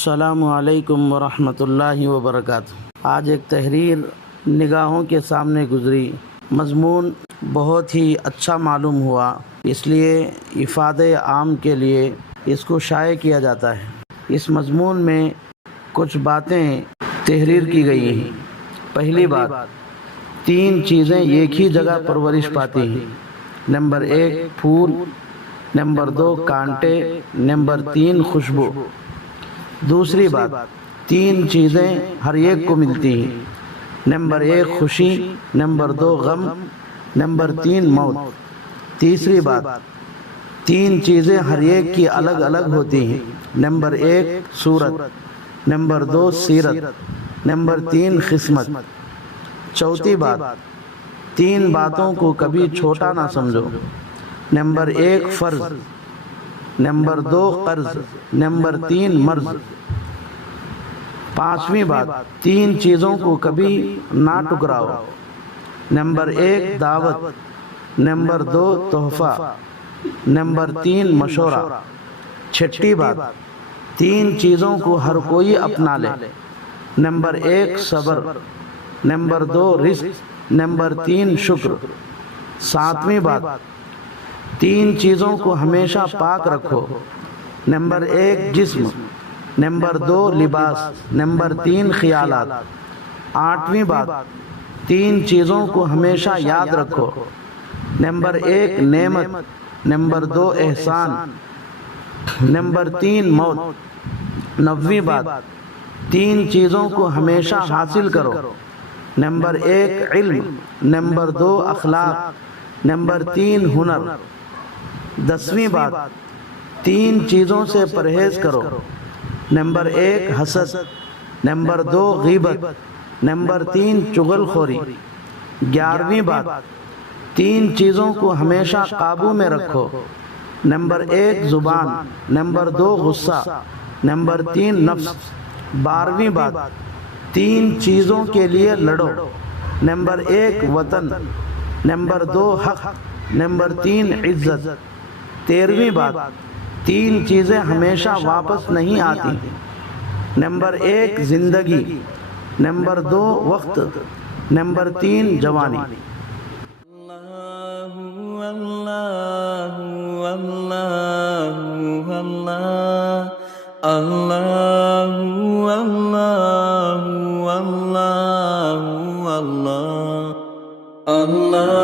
السلام علیکم ورحمۃ اللہ وبرکاتہ۔ آج ایک تحریر نگاہوں کے سامنے گزری، مضمون بہت ہی اچھا معلوم ہوا، اس لیے افادہ عام کے لیے اس کو شائع کیا جاتا ہے۔ اس مضمون میں کچھ باتیں تحریر کی گئی ہیں۔ پہلی بات، 3 چیزیں ایک ہی جگہ پرورش پاتی ہیں۔ نمبر 1 پھول، نمبر 2 کانٹے، نمبر 3 خوشبو۔ دوسری بات، 3 چیزیں ہر ایک کو ملتی ہیں۔ نمبر 1 خوشی، نمبر 2 غم، نمبر 3 موت۔ تیسری بات، 3 چیزیں ہر ایک کی الگ الگ ہوتی ہیں۔ نمبر 1 صورت، نمبر 2 سیرت، نمبر 3 قسمت۔ چوتھی بات، 3 باتوں کو کبھی چھوٹا نہ سمجھو۔ نمبر 1 فرض، نمبر 2 قرض، نمبر 3 مرض۔ پانچویں بات، 3 چیزوں کو کبھی نہ ٹکراؤ۔ نمبر 1 دعوت، نمبر 2 تحفہ، نمبر 3 مشورہ۔ چھٹی بات، 3 چیزوں کو ہر کوئی اپنا لے۔ نمبر 1 صبر، نمبر 2 رزق، نمبر 3 شکر۔ ساتویں بات، 3 چیزوں کو ہمیشہ پاک رکھو۔ نمبر 1 جسم، نمبر 2 لباس، نمبر 3 خیالات۔ آٹھویں بات، 3 چیزوں کو ہمیشہ یاد رکھو۔ نمبر 1 نعمت، نمبر 2 احسان، نمبر 3 موت۔ نویں بات، 3 چیزوں کو ہمیشہ حاصل کرو۔ نمبر 1 علم، نمبر 2 اخلاق، نمبر 3 ہنر۔ 10ویں بات، 3 چیزوں سے پرہیز کرو۔ نمبر 1 حسد، نمبر 2 غیبت، نمبر 3 چغل خوری۔ 11ویں بات، 3 چیزوں کو ہمیشہ قابو میں رکھو۔ نمبر 1 زبان، نمبر 2 غصہ، نمبر 3 نفس۔ 12ویں بات، 3 چیزوں کے لیے لڑو۔ نمبر 1 وطن، نمبر 2 حق، نمبر 3 عزت۔ 13ویں بات، 3 چیزیں ہمیشہ واپس نہیں آتی۔ نمبر 1 زندگی، نمبر 2 وقت، نمبر 3 جوانی۔ اللہ